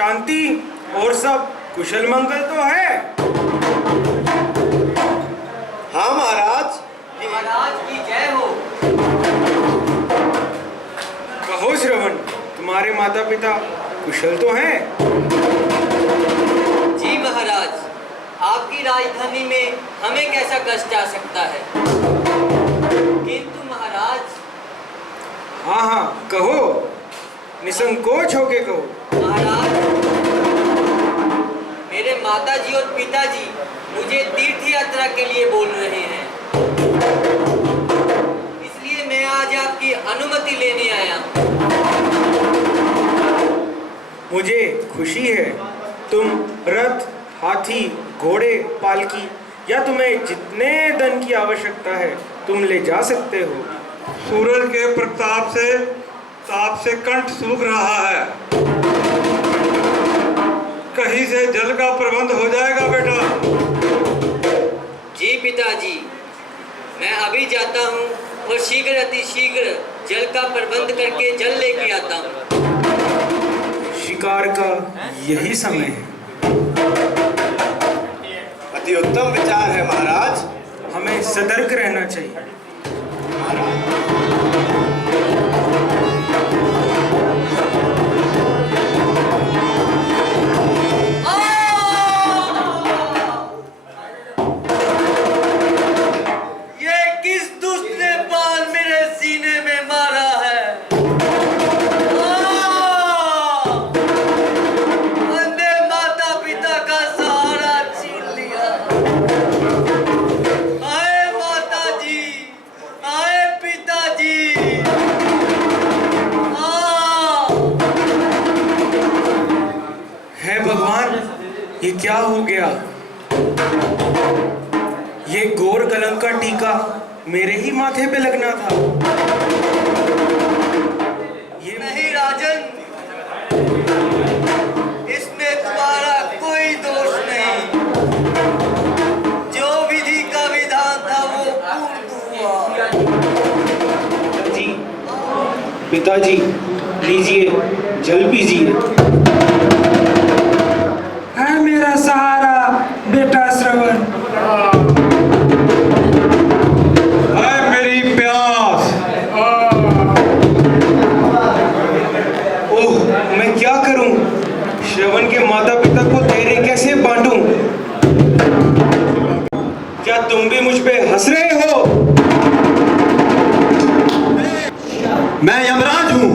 शांति और सब कुशल मंगल तो है? हाँ महाराज। महाराज की जय हो। कहो श्रवण, तुम्हारे माता पिता कुशल तो हैं? जी महाराज, आपकी राजधानी में हमें कैसा कष्ट आ सकता है? किंतु महाराज। हाँ हाँ कहो, निसंकोच होके कहो। महाराज, मेरे माताजी और पिताजी मुझे तीर्थ यात्रा के लिए बोल रहे हैं, इसलिए मैं आज आपकी अनुमति लेने आया हूँ। मुझे खुशी है। तुम रथ, हाथी, घोड़े, पालकी या तुम्हें जितने धन की आवश्यकता है तुम ले जा सकते हो। सूरज के प्रताप से ताप से कंठ सूख रहा है, कहीं से जल का प्रबंध हो जाएगा बेटा। जी पिताजी, मैं अभी जाता हूँ और शीघ्र अतिशीघ्र जल का प्रबंध करके जल लेके आता हूँ। शिकार का यही समय है। अति उत्तम विचार है महाराज। हमें सतर्क रहना चाहिए। ये क्या हो गया? ये घोर कलंक का टीका मेरे ही माथे पे लगना था। ये नहीं राजन, इसमें तुम्हारा कोई दोष नहीं। जो विधि का विधान था वो पूर्ण हुआ। जी, पिताजी लीजिए, जल पीजिए। है मेरा सहारा बेटा श्रवण। है मेरी प्यास। ओह, मैं क्या करूं? श्रवण के माता पिता को तेरे कैसे बांटूं? क्या तुम भी मुझ पे हंस रहे हो? मैं यमराज हूं,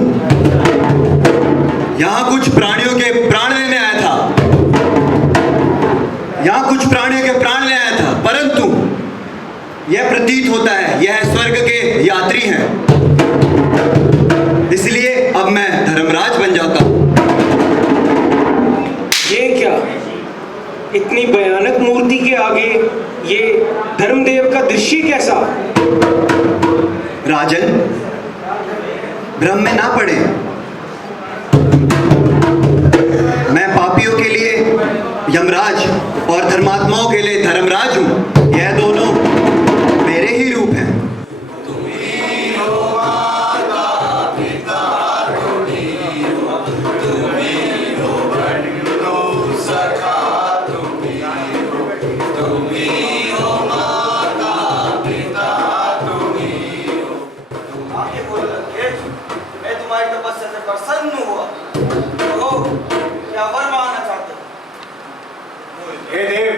यहाँ कुछ प्राणियों के प्राण लेने आया था। यहाँ कुछ प्राणियों के प्राण ले आया था, परंतु यह प्रतीत होता है यह स्वर्ग के यात्री हैं, इसलिए अब मैं धर्मराज बन जाता हूं। ये क्या? इतनी भयानक मूर्ति के आगे ये धर्मदेव का दृश्य कैसा? राजन, भ्रम में ना पड़े। मैं पापियों के लिए यमराज और धर्मात्माओं के लिए धर्मराज हूं। यह दोनों मेरे ही रूप हैं। मैं तुम्हारी तपस्या से प्रसन्न हुआ। क्या वर मांगना चाहते हो? हे देव,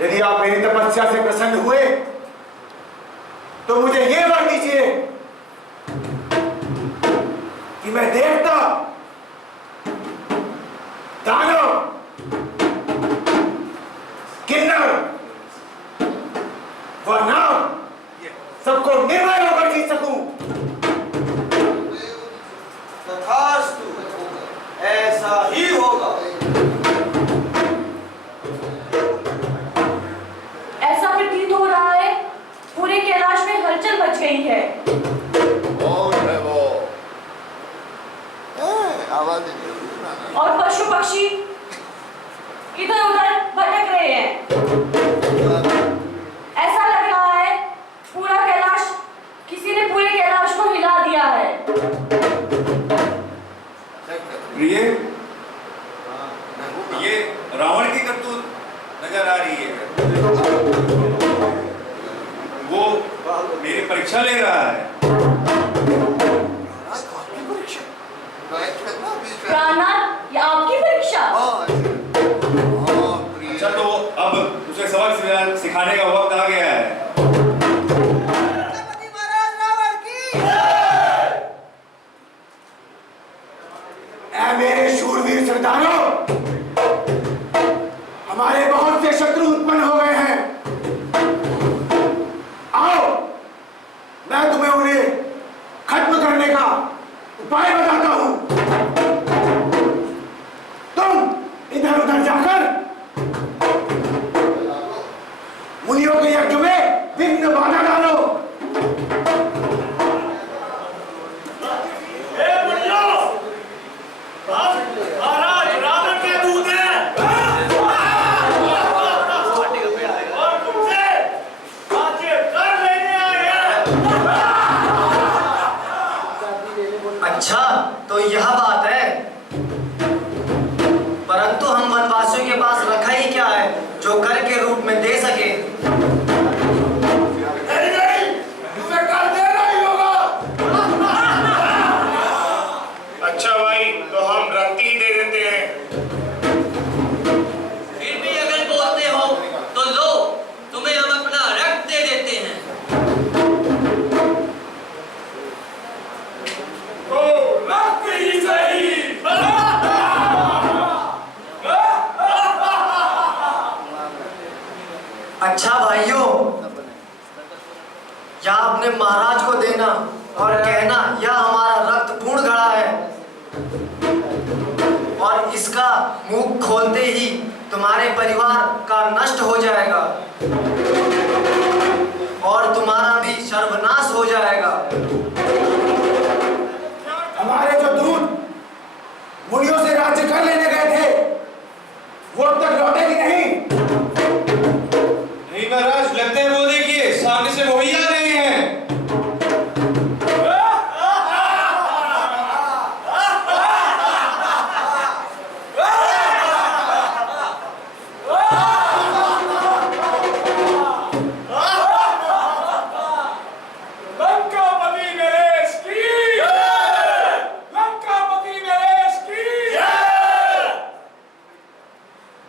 यदि आप मेरी तपस्या से प्रसन्न हुए तो मुझे यह वर दीजिए कि मैं देवता, दानव, किन्नर व नाम सबको निर्भय होकर जीत सकूं। तथास्तु, ऐसा ही होगा। ऐसा प्रतीत हो रहा है पूरे कैलाश में हलचल मच गई है। कौन है वो? आवाज और पशु पक्षी इधर उधर भटक रहे हैं। ऐसा लग रहा है पूरा कैलाश, किसी ने पूरे कैलाश को हिला दिया है। प्रिय, में सिखाने का वक्त आ गया है। ऐ मेरे शूरवीर सरदारों, हमारे बहुत से शत्रु उत्पन्न हो गए हैं। आओ, मैं तुम्हें उन्हें खत्म करने का उपाय बताता हूं। तुम इधर उधर जाकर मुनियों के यज्ञ में विघ्न बाधा डालो। महाराज रावण के दूत हैं और तुमसे राज्य कर लेने आए हैं। अच्छा, तो यह बात है। परंतु हम वनवासियों के पास रखा ही क्या है जो कर के रूप में दे सके। नहीं, तुम्हें कर देना ही होगा। अच्छा भाई, तो हम रत्ती ही दे देते हैं। फिर भी अगर बोलते हो तो लो, तुम्हें हम अपना रक्त दे देते हैं। तो रत्ती ही सही। अच्छा भाइयों, या अपने महाराज को देना और कहना यह हमारा रक्त पूर्ण घड़ा है, और इसका मुंह खोलते ही तुम्हारे परिवार का नष्ट हो जाएगा और तुम्हारा भी सर्वनाश हो जाएगा। हमारे जो दूत मुनियों से राज्य कर लेने गए थे, वो अब तक लौटे कि नहीं? नहीं महाराज, लगता है वो देखिए सामने से वही आ रहे हैं।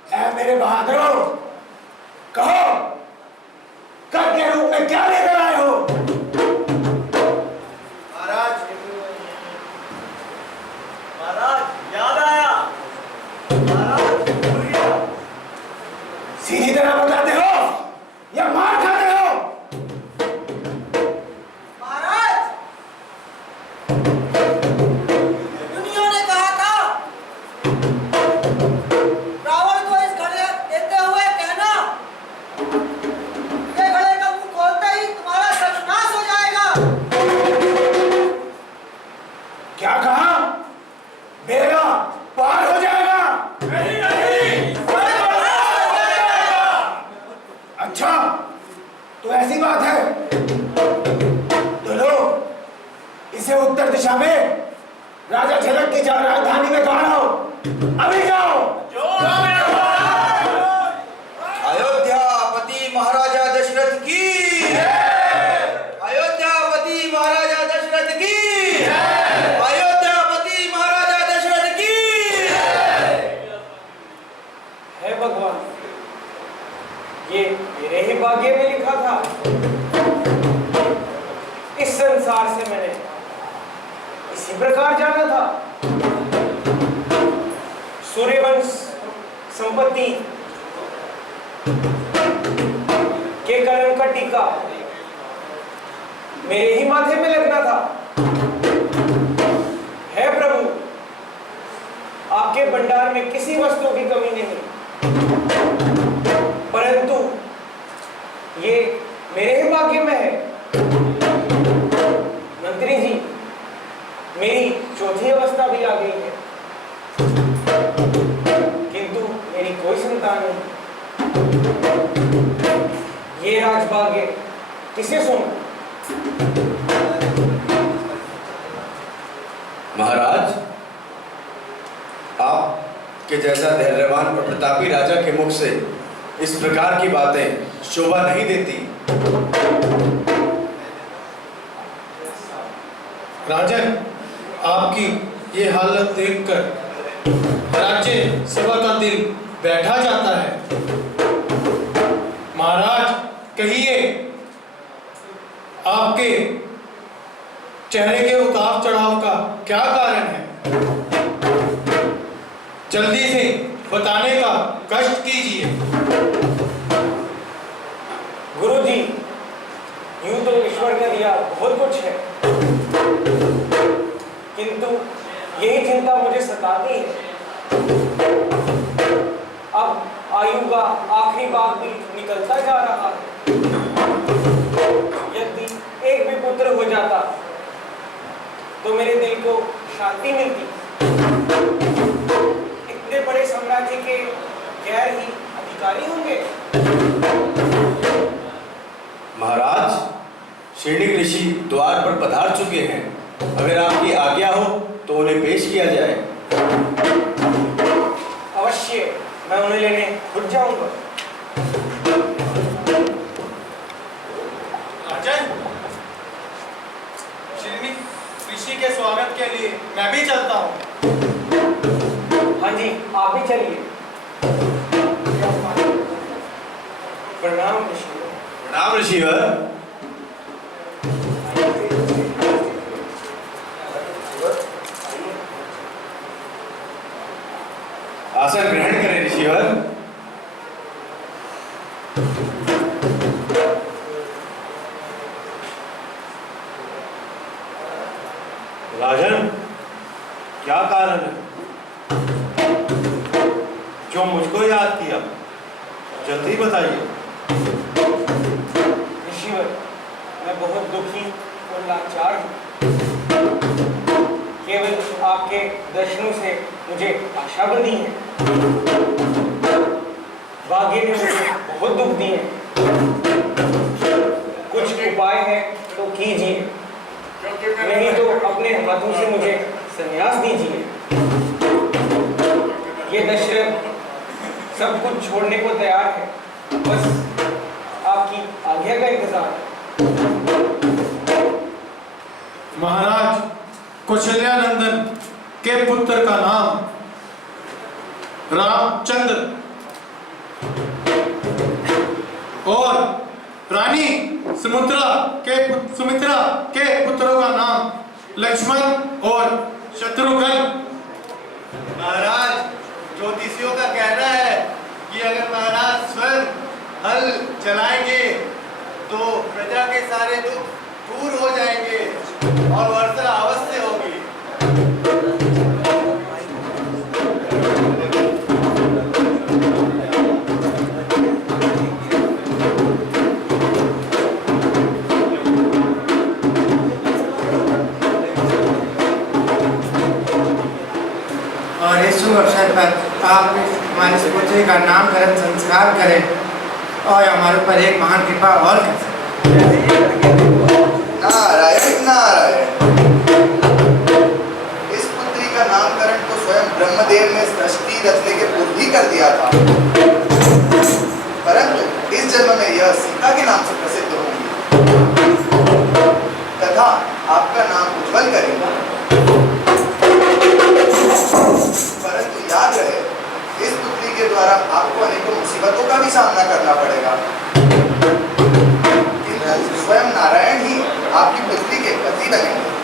ऐ मेरे बहादुरों, कहो, कर के रूप में क्या लेकर आए हो? महाराज याद आया। सीधी तरह बताते हो या मार खाते हो? महाराज, मुनियों ने कहा था रावण को इस घड़े देते हुए कहना, ये घड़े का मुंह खोलते ही तुम्हारा सर्वनाश हो जाएगा। क्या कहा? बेड़ा पार हो जाएगा। नहीं नहीं, अच्छा, तो ऐसी बात है तो लो, इसे उत्तर दिशा में राजा जनक की राजधानी में गाड़ो। अभी जाओ। अयोध्यापति महाराजा दशरथ की, अयोध्यापति महाराजा दशरथ की, अयोध्यापति महाराजा दशरथ की। है भगवान, ये मेरे ही भाग्य में लिखा था। इस संसार से मैंने इसी प्रकार जाना था। सूर्यवंश संपत्ति के कलम का टीका मेरे ही माथे में लगना था। है प्रभु, आपके भंडार में किसी वस्तु की कमी नहीं, परंतु ये मेरे ही भाग्य में है। मंत्री जी, मेरी चौथी अवस्था भी आ गई है, किंतु मेरी कोई संतान नहीं। ये राजभाग्य किसे सुन? महाराज, आपके जैसा धैर्यवान और प्रतापी राजा के मुख से इस प्रकार की बातें शोभा नहीं देती। राजन, आपकी ये हालत देखकर राज्य सभा का दिल बैठा जाता है। महाराज चेहरे के उतार चढ़ाव का क्या कारण है? जल्दी से बताने का कष्ट कीजिए। गुरुजी, यूं तो ईश्वर ने दिया बहुत कुछ है, किंतु यही चिंता मुझे सताती है। अब आयु का आखिरी बाग भी निकलता जा रहा है। यदि एक भी पुत्र हो जाता तो मेरे दिल को शांति मिलती। इतने बड़े साम्राज्य के गैर ही अधिकारी होंगे। महाराज, श्रेणी ऋषि द्वार पर पधार चुके हैं। अगर आपकी आज्ञा हो तो उन्हें पेश किया जाए। अवश्य, मैं उन्हें लेने खुद जाऊंगा। राजन, श्री ऋषि के स्वागत के लिए मैं भी चलता हूँ। हाँ जी, आप भी चलिए। प्रणाम ऋषिवर। प्रणाम ऋषिवर। आसन ग्रहण करें ऋषिवर। राजन, क्या कारण है जो मुझको याद किया? जल्दी बताइए। ऋषिवर, मैं बहुत दुखी और लाचार हूँ। केवल आपके दर्शनों से मुझे आशा बंधी है। भाग्य ने मुझे बहुत दुख दिए। कुछ उपाय है तो कीजिए, नहीं तो अपने हाथों से मुझे संन्यास दीजिए। ये दशरथ सब कुछ छोड़ने को तैयार है, बस आपकी आज्ञा का इंतजार है। महाराज, कौशल्यानंदन के पुत्र का नाम रामचंद्र और रानी सुमित्रा के पुत्रों का नाम लक्ष्मण और शत्रुघ्न। महाराज, ज्योतिषियों का कहना है कि अगर महाराज स्वयं हल चलाएंगे तो प्रजा के सारे दुख दूर हो जाएंगे और वर्षा अवश्य होगी। और इस शुभ अवसर पर आप हमारे पुत्री का नामकरण संस्कार करें और हमारे ऊपर एक महान कृपा और कर सकें। नारायण नारायण। इस पुत्री का नामकरण तो स्वयं ब्रह्मदेव ने सृष्टि रचने के पूर्व ही कर दिया था, परंतु इस जन्म में यह सीता के नाम से प्रसिद्ध होंगी तथा आपका नाम उज्जवल करेगा। परंतु याद रहे, इस पुत्री के द्वारा आपको अनेकों मुसीबतों का भी सामना करना पड़ेगा, किंतु स्वयं नारायण ही आपकी पुत्री के पति बनेंगे।